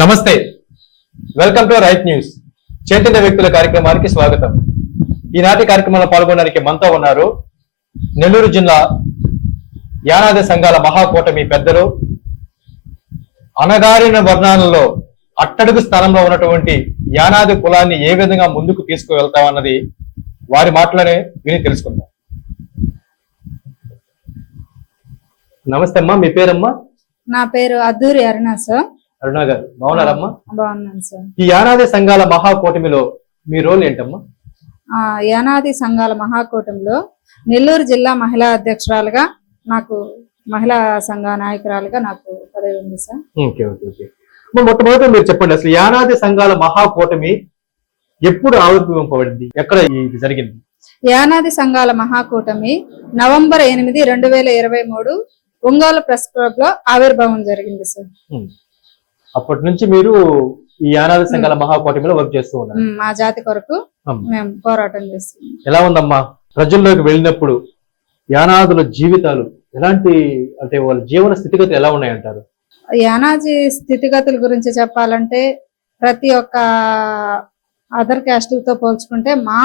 నమస్తే. Welcome to right news చైతన్య వ్యక్తుల కార్యక్రమానికి స్వాగతం. ఈనాటి కార్యక్రమంలో పాల్గొనడానికి మనతో ఉన్నారు నెల్లూరు జిల్లా యానాది సంఘాల మహాకూటమి పెద్దలు అనగారిన వర్ణాలలో అట్టడుగు స్థానంలో ఉన్నటువంటి యానాది కులాన్ని ఏ విధంగా ముందుకు తీసుకువెళ్తామన్నది వారి మాటలోనే విని తెలుసుకుందాం. నమస్తే అమ్మా మీ పేరమ్మా? నా పేరు అద్దూరి అరుణ సార్. అరుణ గారు బాగున్నారమ్మా? బాగున్నాను సార్. ఈ యానాది సంఘాల మహాకూటమిలో మీ రోల్ ఏంటమ్మా? యానాది సంఘాల మహాకూటమిలో నెల్లూరు జిల్లా మహిళా అధ్యక్షురాలుగా నాకు మహిళా సంఘ నాయకురాలుగా నాకు పదవి ఉంది సార్. Okay okay okay. అమ్మా, మొట్టమొదట మీరు చెప్పండి అసలు యానాది సంఘాల మహాకూటమి ఎప్పుడు ఆవిర్భవింపబడింది? ఎక్కడ ఇది జరిగింది? యానాది సంఘాల మహాకూటమి నవంబర్ ఎనిమిది రెండు వేల ఇరవై మూడు ఒంగోలు ప్రెస్ క్లబ్లో ఆవిర్భావం జరిగింది సార్. అప్పటి నుంచి మీరు ఈ యానాది సంఘాల మహాకూటమిలో వర్క్ చేస్తూ ఉన్నారు. మా జాతి కొరకు. మేము పోరాటం చేస్తున్నాం. ఎలా ఉందమ్మా? ప్రజల్లోకి వెళ్ళినప్పుడు యానాదుల జీవితాలు ఎలాంటి అంటే వాళ్ళ జీవన స్థితిగతులు ఎలా ఉన్నాయంటారు? యానాజీ స్థితిగతుల గురించి చెప్పాలంటే ప్రతి ఒక్క అదర్ క్యాస్టులతో పోల్చుకుంటే మా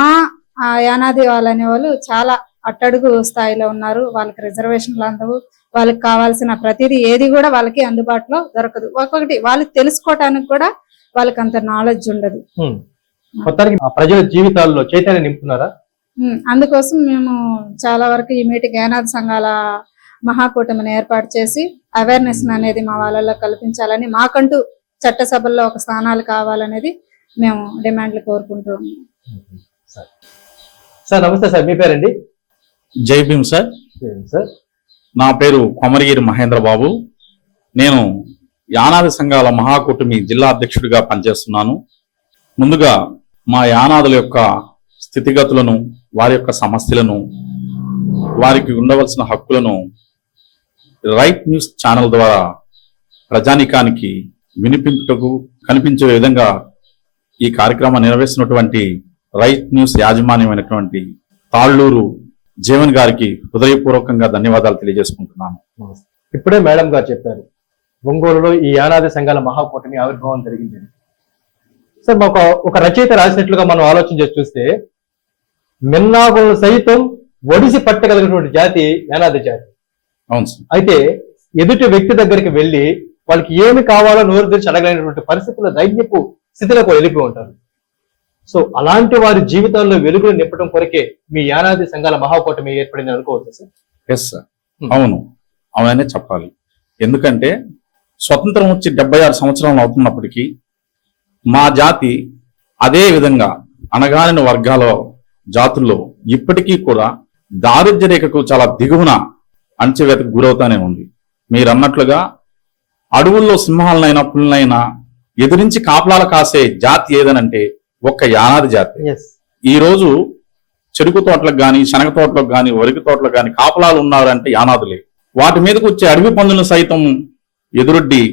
యానాది వాళ్ళు అనేవాళ్ళు చాలా అట్టడుగు స్థాయిలో ఉన్నారు. వాళ్ళకి రిజర్వేషన్లు అందవు. వాళ్ళకి కావాల్సిన ప్రతిదీ ఏది కూడా వాళ్ళకి అందుబాటులో దొరకదు. ఒక్కొక్కటి వాళ్ళకి తెలుసుకోవటానికి కూడా వాళ్ళకి అంత నాలెడ్జ్ ఉండదు. మొత్తానికి ప్రజల జీవితాల్లో చైతన్యం నింపుతున్నారా? అందుకోసం మేము చాలా వరకు ఈ మీటింగ్ యానాది సంఘాల మహాకూటమిని ఏర్పాటు చేసి అవేర్నెస్ అనేది మా వాళ్ళలో కల్పించాలని మాకంటూ చట్టసభల్లో ఒక స్థానాలు కావాలనేది మేము డిమాండ్లు కోరుకుంటూ సార్ నమస్తే సార్. మీ పేరండి? జై భీమ్ సార్. సార్. నా పేరు కొమరగిరి మహేంద్రబాబు. నేను యానాది సంఘాల మహాకూటమి జిల్లా అధ్యక్షుడిగా పనిచేస్తున్నాను. ముందుగా మా యానాదుల యొక్క స్థితిగతులను వారి యొక్క సమస్యలను వారికి ఉండవలసిన హక్కులను రైట్ న్యూస్ ఛానల్ ద్వారా ప్రజానికానికి వినిపించుటకు కనిపించే విధంగా ఈ కార్యక్రమం నిర్వహిస్తున్నటువంటి రైట్ న్యూస్ యాజమాన్యమైనటువంటి తాళ్ళూరు జీవన్ గారికి హృదయపూర్వకంగా ధన్యవాదాలు తెలియజేసుకుంటున్నాను. ఇప్పుడే మేడం గారు చెప్పారు ఒంగోలులో ఈ యానాది సంఘాల మహాకూటమి ఆవిర్భావం జరిగింది. సార్ మాకు ఒక రచయిత రాసినట్లుగా మనం ఆలోచన చేసి చూస్తే మిన్నాగులను సైతం ఒడిసి పట్టగలిగినటువంటి జాతి యానాది జాతి అవును సార్ అయితే ఎదుటి వ్యక్తి దగ్గరికి వెళ్ళి వాళ్ళకి ఏమి కావాలో నోరు తెరిచి అడగలేనటువంటి పరిస్థితుల్లో ధైర్యపు స్థితిలోకి వెళ్ళిపోయి ఉంటారు సో అలాంటి వారి జీవితాల్లో వెలుగులు నింపడం కొరకే మీ యానాది సంఘాల మహాకూటమి ఏర్పడింది అనుకోవచ్చు సార్? Yes sir. అవును. అవుననే చెప్పాలి. ఎందుకంటే స్వతంత్రం వచ్చి డెబ్బై ఆరు సంవత్సరాలు అవుతున్నప్పటికీ మా జాతి అదే విధంగా అనగానిన వర్గాల జాతుల్లో ఇప్పటికీ కూడా దారిద్ర్య రేఖకు చాలా దిగువన అణచివేతకు గురవుతానే ఉంది. మీరు అన్నట్లుగా అడవుల్లో సింహాలనైనా పుల్లనైనా ఎదిరించి కాపలాలు కాసే జాతి ఏదనంటే ఒక్క యానాది జాతి. ఈ రోజు చెరుకు తోటలకు గాని శనగ తోటలకు గాని వరికి తోటలకు గాని కాపలాలు ఉన్నారంటే యానాదులే వాటి మీదకు వచ్చే అడవి పందులను సైతం ఎదురొడ్డి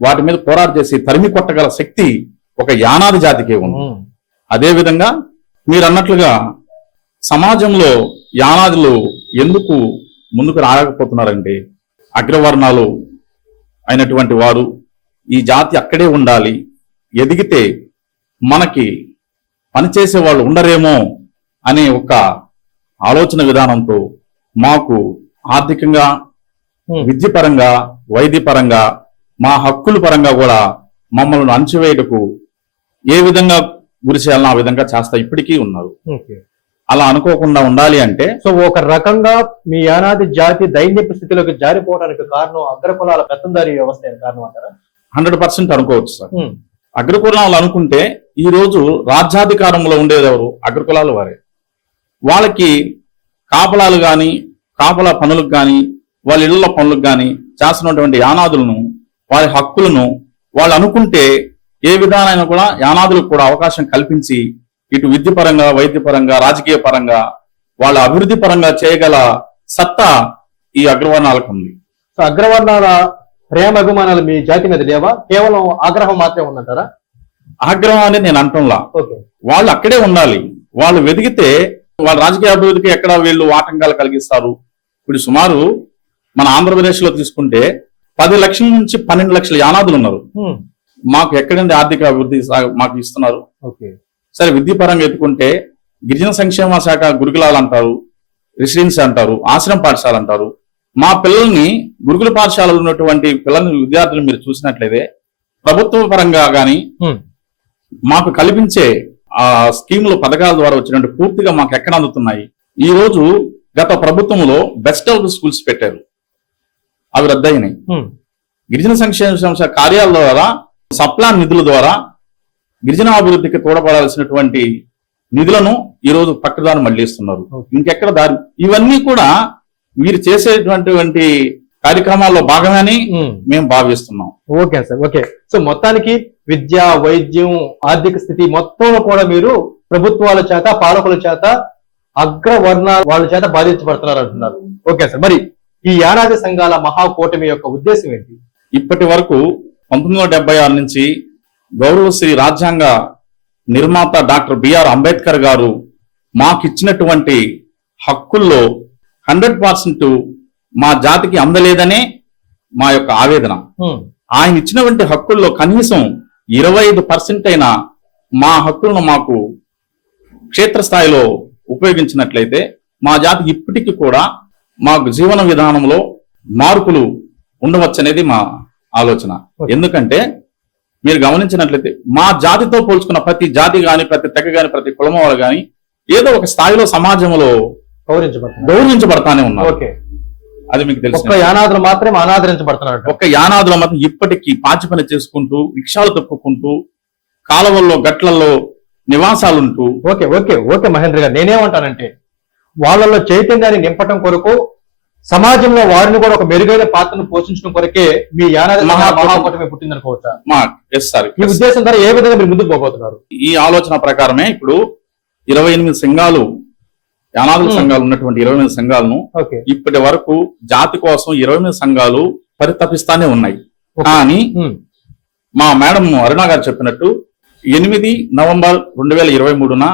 వాటి మీద పోరాట చేసి తరిమి కొట్టగల శక్తి ఒక యానాది జాతికే ఉంది. అదే విధంగా మీరు అన్నట్లుగా సమాజంలో యానాదులు ఎందుకు ముందుకు రాలేకపోతున్నారంటే అగ్రవర్ణాలు అయినటువంటి వారు ఈ జాతి అక్కడే ఉండాలి ఎదిగితే మనకి పనిచేసే వాళ్ళు ఉండరేమో అనే ఒక ఆలోచన విధానంతో మాకు ఆర్థికంగా విద్యపరంగా వైద్యపరంగా మా హక్కుల పరంగా కూడా మమ్మల్ని అణచివేయటకు ఏ విధంగా గురి చేయాలనో ఆ విధంగా చేస్తా ఇప్పటికీ ఉన్నారు. అలా అనుకోకుండా ఉండాలి అంటే సో ఒక రకంగా మీ యానాది జాతి దైన్యపు స్థితిలోకి జారిపోవడానికి కారణం అగ్రకులాల పెత్తందారి వ్యవస్థ కారణం అంటారా? హండ్రెడ్ పర్సెంట్ అనుకోవచ్చు సార్. అగ్రకులాలు అనుకుంటే ఈ రోజు రాజ్యాధికారంలో ఉండేది ఎవరు? అగ్రకులాలు వారే. వాళ్ళకి కాపలాలు కానీ కాపలా పనులకు కానీ వాళ్ళ ఇళ్ళ పనులకు కానీ చేస్తున్నటువంటి యానాదులను వారి హక్కులను వాళ్ళు అనుకుంటే ఏ విధానైనా కూడా యానాదులకు కూడా అవకాశం కల్పించి ఇటు విద్యపరంగా వైద్యపరంగా రాజకీయ పరంగా వాళ్ళ అభివృద్ధి పరంగా చేయగల సత్తా ఈ అగ్రవర్ణాలకు ఉంది. సో అగ్రవర్ణాల ప్రేమ అభిమానాలు మీ జాతి మీద లేవా? కేవలం ఆగ్రహం మాత్రమే ఉందంటారా? ఆగ్రహం అనేది నేను అంటంలా. ఓకే. వాళ్ళు అక్కడే ఉండాలి. వాళ్ళు వెదిగితే వాళ్ళ రాజకీయ అభివృద్ధికి ఎక్కడ వీళ్ళు ఆటంకాలు కలిగిస్తారు? ఇప్పుడు సుమారు మన ఆంధ్రప్రదేశ్లో తీసుకుంటే పది లక్షల నుంచి పన్నెండు లక్షల యానాదులు ఉన్నారు. మాకు ఎక్కడండి ఆర్థిక అభివృద్ధి మాకు ఇస్తున్నారు? ఓకే. సరే విద్యాపరంగా ఎత్తుకుంటే గిరిజన సంక్షేమ శాఖ గురుకులాలు అంటారు రెసిడెన్సీ అంటారు ఆశ్రమ పాఠశాల అంటారు. మా పిల్లల్ని గురుకుల పాఠశాలలో ఉన్నటువంటి పిల్లల్ని విద్యార్థులు మీరు చూసినట్లయితే ప్రభుత్వ పరంగా కానీ. మాకు కల్పించే ఆ స్కీముల పథకాల ద్వారా వచ్చినట్టు పూర్తిగా మాకు ఎక్కడ అందుతున్నాయి ఈ రోజు గత ప్రభుత్వంలో బెస్ట్ ఆఫ్ స్కూల్స్ పెట్టారు అవి రద్దయినాయి. గిరిజన సంక్షేమ సంస్థ కార్యాల ద్వారా సప్లాన్ నిధుల ద్వారా గిరిజన అభివృద్ధికి తోడపడాల్సినటువంటి నిధులను ఈ రోజు పక్కదారి మళ్ళిస్తున్నారు. ఇంకెక్కడ దారి ఇవన్నీ కూడా వీరు చేసేటువంటి కార్యక్రమాల్లో భాగమని. మేము భావిస్తున్నాం. Okay sir okay. సో మొత్తానికి విద్య వైద్యం ఆర్థిక స్థితి మొత్తం కూడా మీరు ప్రభుత్వాల చేత పాలకుల చేత అగ్రవర్ణ వాళ్ళ చేత బాధించబడుతున్నారు అంటున్నారు. ఓకే సార్ మరి ఈ యానాది సంఘాల మహాకూటమి యొక్క ఉద్దేశం ఏంటి? ఇప్పటి వరకు పంతొమ్మిది వందల డెబ్బై ఆరు నుంచి గౌరవశ్రీ రాజ్యాంగ నిర్మాత డాక్టర్ బిఆర్ అంబేద్కర్ గారు మాకిచ్చినటువంటి హక్కుల్లో హండ్రెడ్ పర్సెంట్ మా జాతికి అందలేదనే మా యొక్క ఆవేదన. ఆయన ఇచ్చినటువంటి హక్కుల్లో కనీసం ఇరవై ఐదు పర్సెంట్ అయినా మా హక్కులను మాకు క్షేత్రస్థాయిలో ఉపయోగించినట్లయితే మా జాతి ఇప్పటికీ కూడా మాకు జీవన విధానంలో మార్పులు ఉండవచ్చనేది మా ఆలోచన. ఎందుకంటే మీరు గమనించినట్లయితే మా జాతితో పోల్చుకున్న ప్రతి జాతి గాని ప్రతి తెగ గాని ప్రతి కులం వారు గాని ఏదో ఒక స్థాయిలో సమాజంలో గౌరవించబడతానే ఉన్నారు. ఓకే. అది మీకు ఒక్క తెలుసు యానాదులు మాత్రమే అనాదరించబడుతున్నారు ఒక్క యానాదుల మాత్రం ఇప్పటికీ పాచి పని చేసుకుంటూ రిక్షాలు తొక్కుకుంటూ కాలువల్లో గట్లల్లో నివాసాలుంటూ ఓకే ఓకే ఓకే మహేంద్ర గారు నేనేమంటానంటే వాళ్ళలో చైతన్యాన్ని నింపటం కొరకు సమాజంలో వారిని కూడా ఒక మెరుగైన పాత్రను పోషించడం కొరకే మీ యానాది మహాకూటమి- పుట్టిందనుకోవచ్చా? ఈ ఉద్దేశం ద్వారా ఏ విధంగా మీరు ముందుకు పోబోతున్నారు? ఈ ఆలోచన ప్రకారమే ఇప్పుడు ఇరవై ఎనిమిది సంఘాలు Hmm. సంఘాలు ఉన్నటువంటి ఇరవై ఎనిమిది సంఘాలను ఇప్పటి వరకు జాతి కోసం ఇరవై ఎనిమిది సంఘాలు పరితపిస్తానే ఉన్నాయి. కానీ. మా మేడం అరుణ గారు చెప్పినట్టు ఎనిమిది నవంబర్ రెండు వేల ఇరవై మూడున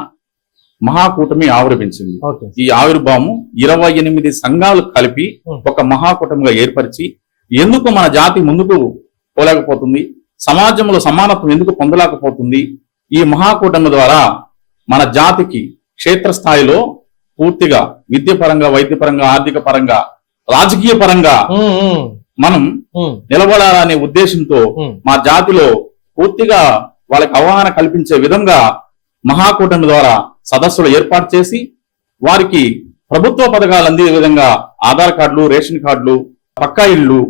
మహాకూటమి ఆవిర్భించింది ఈ ఆవిర్భావం ఇరవై ఎనిమిది సంఘాలు కలిపి. ఒక మహాకూటమిగా ఏర్పరిచి ఎందుకు మన జాతి ముందుకు పోలేకపోతుంది సమాజంలో సమానత్వం ఎందుకు పొందలేకపోతుంది ఈ మహాకూటమి ద్వారా మన జాతికి క్షేత్రస్థాయిలో పూర్తిగా విద్య పరంగా వైద్య పరంగా ఆర్థిక పరంగా రాజకీయ పరంగా మనం నిలబడాలనే ఉద్దేశంతో. మా జాతిలో పూర్తిగా వాళ్ళకి అవగాహన కల్పించే విధంగా మహాకూటమి ద్వారా సదస్సులు ఏర్పాటు చేసి వారికి ప్రభుత్వ పథకాలు అందే విధంగా ఆధార్ కార్డులు రేషన్ కార్డులు పక్కా ఇళ్ళు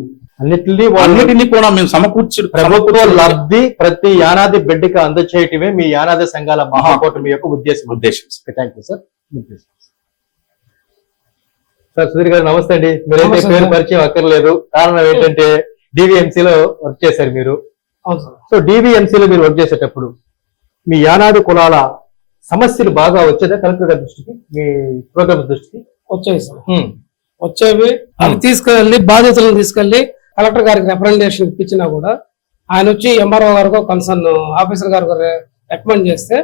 అన్నిటినీ అన్నిటినీ కూడా మేము సమకూర్చి ప్రభుత్వ లబ్ధి ప్రతి యానాది బిడ్డకి అందచేయటమే మీ యానాది సంఘాల మహాకూటమి యొక్క ఉద్దేశం. ఉద్దేశం. Thank you sir sir Sudheer గారు నమస్తే అండి. మీరైతే పేరు. పరిచయం అక్కర్లేదు. కారణం ఏంటంటే DVMC లో వర్క్ చేశారు మీరు. అవును సార్. సో DVMC లో మీరు వర్క్ చేసేటప్పుడు మీ యానాది కులాల సమస్యలు బాగా వచ్చేదా? కలెక్టర్ గారి దృష్టికి మీ ప్రోగ్రామ్ దృష్టికి? వచ్చాయి సార్. హ్మ్. వచ్చేవి. అవి తీసుకెళ్ళి బాధితులను తీసుకెళ్ళి కలెక్టర్ గారికి రిప్రజెంటేషన్ ఇప్పించినా కూడా ఆయన వచ్చి ఎంఆర్ఓ గారికి కన్సర్న్ ఆఫీసర్ గారికి రికమెండ్ చేస్తే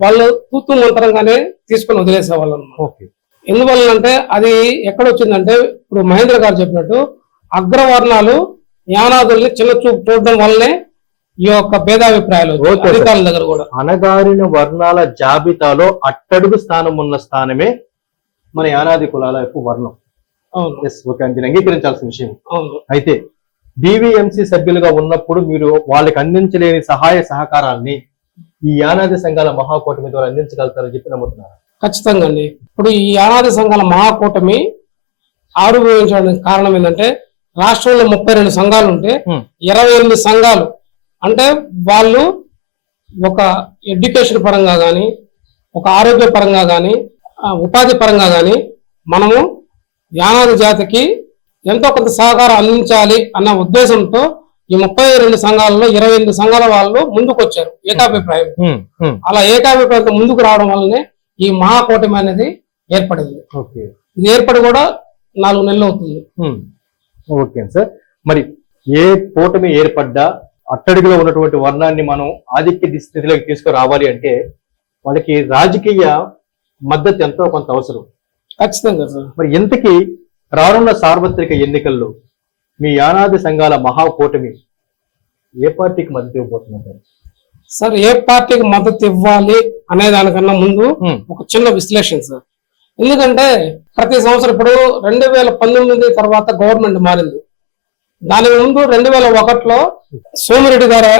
వాళ్ళు తూతు మంత్రంగానే తీసుకొని వదిలేసేవాళ్ళు ఓకే ఎందువల్ల అంటే అది ఎక్కడ వచ్చిందంటే ఇప్పుడు మహేంద్ర గారు చెప్పినట్టు అగ్రవర్ణాలు యానాదుల్ని చిన్న చూపు చూడడం వల్లనే ఈ యొక్క భేదాభిప్రాయాలు. అధికారుల దగ్గర కూడా. అణగారిన వర్ణాల జాబితాలో అట్టడుగు స్థానం ఉన్న స్థానమే మన యానాది కులాల యొక్క వర్ణం. ఓకే అని అంగీకరించాల్సిన విషయం. అయితే డివిఎంసి సభ్యులుగా ఉన్నప్పుడు మీరు వాళ్ళకి అందించలేని సహాయ సహకారాన్ని ఈ యానాది సంఘాల మహాకూటమి ద్వారా అందించగలుగుతారని చెప్పి నమ్ముతున్నారు? ఖచ్చితంగా అండి. ఇప్పుడు ఈ అనాది సంఘాల మహాకూటమి ఆవిర్భవించడానికి కారణం ఏంటంటే రాష్ట్రంలో ముప్పై రెండు సంఘాలు ఉంటే. ఇరవై ఎనిమిది సంఘాలు. అంటే వాళ్ళు ఒక ఎడ్యుకేషన్ పరంగా కానీ ఒక ఆరోగ్య పరంగా కానీ ఉపాధి పరంగా కానీ మనము యానాది జాతికి ఎంతో కొంత సహకారం అందించాలి అన్న ఉద్దేశంతో ఈ ముప్పై రెండు సంఘాలలో ఇరవై ఎనిమిది సంఘాల వాళ్ళు ముందుకు వచ్చారు ఏకాభిప్రాయం అలా ఏకాభిప్రాయంతో ముందుకు రావడం వల్లనే ఈ మహాకూటమి అనేది ఏర్పడింది. ఓకే. ఇది ఏర్పడి కూడా నాలుగు నెలలు అవుతుంది. Okay sir. మరి ఏ కూటమి ఏర్పడ్డా అట్టడుగులో ఉన్నటువంటి వర్ణాన్ని మనం ఆధిక్య స్థితిలోకి తీసుకురావాలి అంటే వాళ్ళకి రాజకీయ మద్దతు ఎంతో కొంత అవసరం. ఖచ్చితంగా సార్. మరి ఇంతకీ రానున్న సార్వత్రిక ఎన్నికల్లో మీ యానాది సంఘాల మహాకూటమి ఏ పార్టీకి మద్దతు ఇవ్వబోతున్నారు సార్? ఏ పార్టీకి మద్దతు ఇవ్వాలి అనే దానికన్నా ముందు ఒక చిన్న విశ్లేషణ సార్. ఎందుకంటే ప్రతి సంవత్సరం ఇప్పుడు రెండు వేల పంతొమ్మిది తర్వాత గవర్నమెంట్ మారింది. దానికి ముందు రెండు వేల ఒకటిలో సోమిరెడ్డి గారు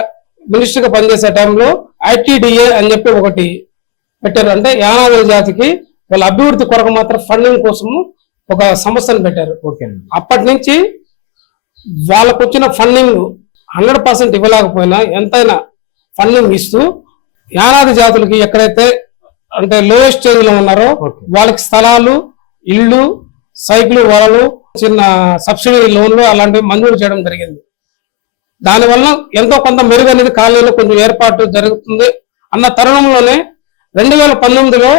మినిస్టర్గా పనిచేసే టైంలో ఐటీడీఏ అని చెప్పి ఒకటి పెట్టారు. అంటే యానాదుల జాతికి వాళ్ళ అభివృద్ధి కొరకు మాత్రం ఫండింగ్ కోసము ఒక సంస్థను పెట్టారు. అప్పటి నుంచి వాళ్ళకు వచ్చిన ఫండింగ్ హండ్రెడ్ పర్సెంట్ ఇవ్వలేకపోయినా ఎంతైనా ఫండింగ్ ఇస్తూ యానాది జాతులకి ఎక్కడైతే అంటే లోయెస్ట్ స్టేజ్లో ఉన్నారో వాళ్ళకి స్థలాలు ఇళ్ళు సైకిల్ వలలు చిన్న సబ్సిడీ లోన్లు అలాంటివి మంజూరు చేయడం జరిగింది. దానివల్ల ఎంతో కొంత మెరుగు అనేది కాలనీలో కొంచెం ఏర్పాటు జరుగుతుంది. అన్న తరుణంలోనే రెండు వేల పంతొమ్మిదిలో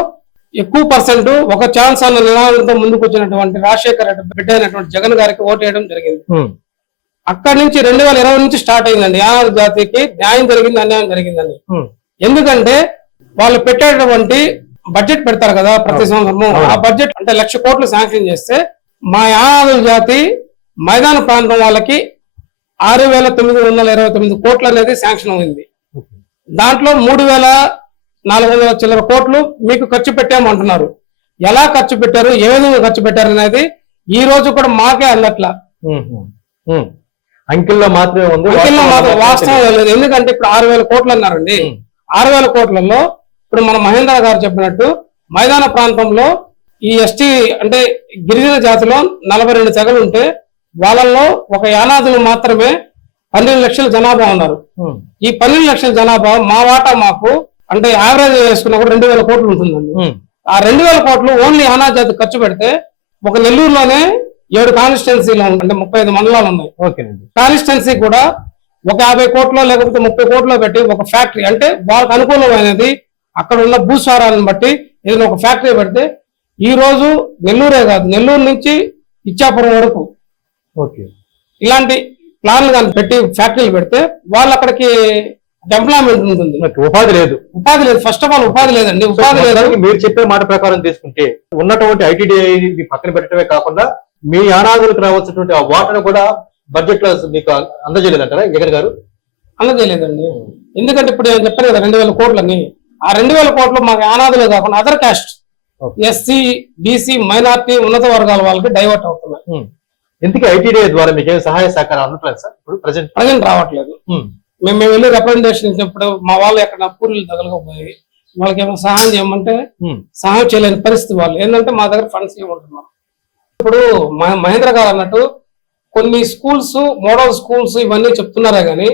ఎక్కువ పర్సెంట్ ఒక ఛాన్స్ అన్న నినాదంతో ముందుకు వచ్చినటువంటి రాజశేఖర రెడ్డి బిడ్డ అయినటువంటి జగన్ గారికి ఓటు వేయడం జరిగింది. అక్కడి నుంచి రెండు వేల ఇరవై నుంచి స్టార్ట్ అయిందండి. యానాది జాతికి న్యాయం జరిగింది అన్యాయం జరిగిందండి ఎందుకంటే వాళ్ళు పెట్టేటువంటి బడ్జెట్ పెడతారు కదా ప్రతి. సంవత్సరము. ఆ బడ్జెట్ అంటే లక్ష కోట్లు శాంక్షన్ చేస్తే మా యానాదుల జాతి మైదాన ప్రాంతం వాళ్ళకి ఆరు వేల తొమ్మిది వందల ఇరవై తొమ్మిది కోట్లు అనేది శాంక్షన్ అయింది. దాంట్లో మూడు వేల నాలుగు వందల చిల్లర కోట్లు మీకు ఖర్చు పెట్టామంటున్నారు ఎలా ఖర్చు పెట్టారు? ఏ విధంగా ఖర్చు పెట్టారు అనేది ఈ రోజు కూడా మాకే అందట్లా ఉమ్. అంకెల్లో మాత్రమే ఉంది. అంకెల్లో మాత్రం వాస్తవం లేదు. ఎందుకంటే ఇప్పుడు ఆరు వేల కోట్లు అన్నారండి. ఆరు వేల కోట్లలో ఇప్పుడు మన మహేంద్ర గారు చెప్పినట్టు మైదాన ప్రాంతంలో ఈ ఎస్టీ అంటే గిరిజన జాతిలో నలభై రెండు తెగలు ఉంటే వాళ్ళల్లో ఒక యానాదులు మాత్రమే పన్నెండు లక్షల జనాభా ఉన్నారు. ఈ పన్నెండు లక్షల జనాభా మా వాటా మాకు అంటే యావరేజ్ వేసుకున్నా కూడా రెండు వేల కోట్లు ఉంటుందండి. ఆ రెండు వేల కోట్లు ఓన్లీ యానా జాతి ఖర్చు పెడితే ఒక నెల్లూరులోనే ఏడు కాన్స్టిట్యున్సీలు అంటే ముప్పై ఐదు మండలాలు ఉన్నాయి. కాన్స్టిట్యున్సీ కూడా ఒక యాభై కోట్లో లేకపోతే ముప్పై కోట్లో పెట్టి ఒక ఫ్యాక్టరీ అంటే వాళ్ళకి అనుకూలమైనది అక్కడ ఉన్న భూస్వారాలను బట్టి ఏదైనా ఒక ఫ్యాక్టరీ పెడితే ఈ రోజు నెల్లూరే కాదు నెల్లూరు నుంచి ఇచ్చాపురం వరకు. ఓకే. ఇలాంటి ప్లాన్లు కానీ పెట్టి ఫ్యాక్టరీలు పెడితే వాళ్ళు అక్కడికి ఎంప్లాయ్మెంట్ ఉంటుంది. ఉపాధి లేదు. ఉపాధి లేదు. ఫస్ట్ ఆఫ్ ఆల్ ఉపాధి లేదండి. ఉపాధి లేదు. మొత్తానికి మీరు చెప్పే మాట ప్రకారం తీసుకుంటే ఉన్నటువంటి ఐటీడీఐ పక్కన పెట్టడమే కాకుండా మీ యానాదులకు రావాల్సినటువంటి ఆ వాటర్ కూడా బడ్జెట్లో మీకు అందజేయలేదంటారా జగన్ గారు? అందజేయలేదండి. ఎందుకంటే ఇప్పుడు నేను చెప్పాను కదా రెండు వేల కోట్లని ఆ రెండు వేల కోట్లు మాకు అనాథలే కాకుండా other caste. SC BC minority ఉన్నత వర్గాల వాళ్ళకి డైవర్ట్ అవుతున్నాయి. ఎందుకు ఐటీడీఐ ద్వారా మీకు సహాయ సహకారం అందట్లేదు సార్? ఇప్పుడు ప్రజెంట్ ప్రజెంట్ రావట్లేదు. మేము మేము వెళ్ళి రిప్రజెంటేషన్ ఇచ్చినప్పుడు మా వాళ్ళు ఎక్కడ పూరీలు తగలకపోయి వాళ్ళకి ఏమైనా సహాయం చేయమంటే సహాయం చేయలేని పరిస్థితి వాళ్ళు. ఏంటంటే మా దగ్గర ఫండ్స్ ఉంటున్నారు ఇప్పుడు మహేంద్ర గారు అన్నట్టు కొన్ని స్కూల్స్ మోడల్ స్కూల్స్ ఇవన్నీ చెప్తున్నారే కానీ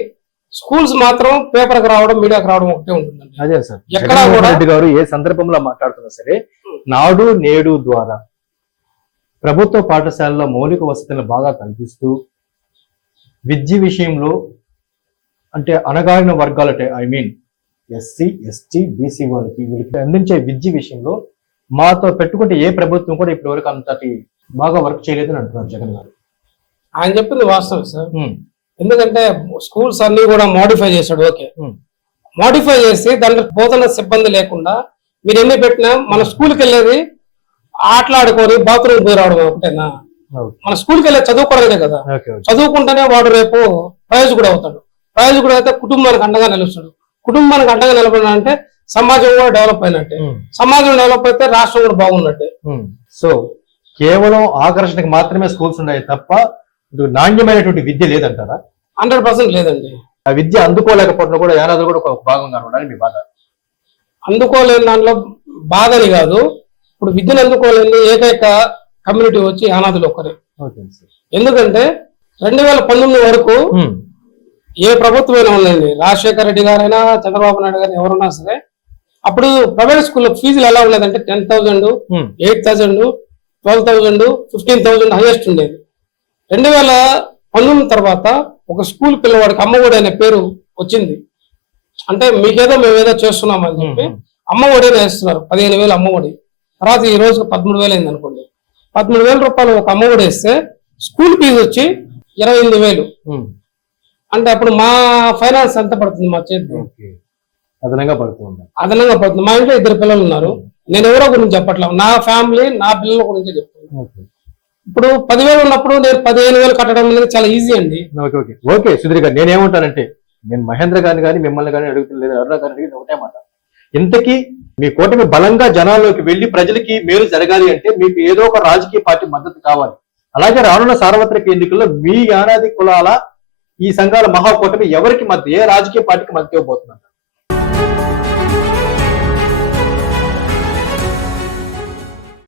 స్కూల్స్ మాత్రం పేపర్కి రావడం మీడియాకి రావడం ఒకటే ఉంటుందండి. అదే సార్. ఎక్కడా కూడా- రెడ్డి గారు ఏ సందర్భంలో మాట్లాడుతున్నా సరే నాడు నేడు ద్వారా ప్రభుత్వ పాఠశాలలో మౌలిక వసతులను బాగా కల్పిస్తూ విద్య విషయంలో అంటే అణగారిన వర్గాలటే I mean SC ST BC వాళ్ళకి వీళ్ళకి అందించే విద్య విషయంలో మాతో పెట్టుకుంటే ఏ ప్రభుత్వం కూడా ఇప్పటివరకు అంతటి బాగా వర్క్ చేయలేదని అంటున్నారు జగన్ గారు. ఆయన చెప్పింది వాస్తవం సార్. ఎందుకంటే స్కూల్స్ అన్ని కూడా మోడిఫై చేశాడు ఓకే మోడిఫై చేసి దాంట్లో బోధన సిబ్బంది లేకుండా మీరు ఎన్ని పెట్టినా మన స్కూల్కి వెళ్ళేది ఆటలాడుకొని బాత్రూమ్ పోయి రావడం ఒకటేనా? మన స్కూల్కి వెళ్ళే చదువుకోవడమే కదా. చదువుకుంటేనే వాడు రేపు ప్రయోజకుడు అవుతాడు. ప్రయోజకుడు అయితే కుటుంబానికి అండగా నిలుస్తాడు. కుటుంబానికి అండగా నిలబడిన అంటే సమాజం కూడా డెవలప్ అయినట్టే. ఉమ్, సమాజం డెవలప్ అయితే రాష్ట్రం కూడా బాగున్నట్టే. సో కేవలం ఆకర్షణకు మాత్రమే స్కూల్స్ ఉన్నాయి తప్ప నాణ్యమైనటువంటి విద్య లేదంటారా? హండ్రెడ్ పర్సెంట్ లేదండి. ఆ విద్య అందుకోలేకపోవడం కూడా యానాదులు కూడా ఒక భాగంగా ఉండాలి మీ బాధ. అందుకోలేని దాంట్లో బాధని కాదు. ఇప్పుడు విద్యను అందుకోలేని ఏకైక కమ్యూనిటీ వచ్చి అనాథులు ఒక్కరే. ఎందుకంటే రెండు వేల పంతొమ్మిది వరకు ఏ ప్రభుత్వమైనా ఉండండి రాజశేఖర రెడ్డి గారైనా చంద్రబాబు నాయుడు గారు ఎవరున్నా సరే అప్పుడు ప్రైవేట్ స్కూల్లో ఫీజులు ఎలా ఉండేదంటే ten thousand eight thousand twelve thousand fifteen thousand highest ఉండేది. రెండు వేల పంతొమ్మిది తర్వాత ఒక స్కూల్ పిల్లవాడికి అమ్మఒడి అనే పేరు వచ్చింది. అంటే మీకేదో మేమేదో చేస్తున్నామని చెప్పి ఉమ్, అమ్మఒడి వేస్తున్నారు. పదిహేను వేలు అమ్మఒడి. తర్వాత ఈ రోజుకి పదమూడు వేలు అయింది అనుకోండి. పదమూడు వేల రూపాయలు ఒక అమ్మఒడి వేస్తే స్కూల్ ఫీజు వచ్చి ఇరవై ఎనిమిది వేలు. అంటే అప్పుడు మా ఫైనాన్స్ ఎంత పడుతుంది మా ఓకే. అదనంగా పడుతుంది? అదనంగా పడుతుంది. మా ఇంట్లో ఇద్దరు పిల్లలు ఉన్నారు. నేను ఎవరో గురించి చెప్పట్లేదు నా ఫ్యామిలీ నా పిల్లల గురించి చెప్తున్నాను. ఇప్పుడు పదివేలు ఉన్నప్పుడు నేను పదిహేను వేలు కట్టడం అనేది చాలా ఈజీ అండి. Okay okay. ఓకే సుధీర్ గారు నేనేమంటానంటే నేను మహేంద్ర గారిని కానీ మిమ్మల్ని కానీ అడుగుతులేదు అరుణ గారిని అడిగితే ఒకటే మాట. ఇంతకీ మీ కూటమి బలంగా జనాల్లోకి వెళ్ళి ప్రజలకి మేలు జరగాలి అంటే మీకు ఏదో ఒక రాజకీయ పార్టీ మద్దతు కావాలి. అలాగే రానున్న సార్వత్రిక ఎన్నికల్లో మీ యానాది కులాల ఈ సంఘాల మహాకూటమి ఎవరికి మద్దతు ఏ రాజకీయ పార్టీకి మద్దతు ఇవ్వబోతున్నారు?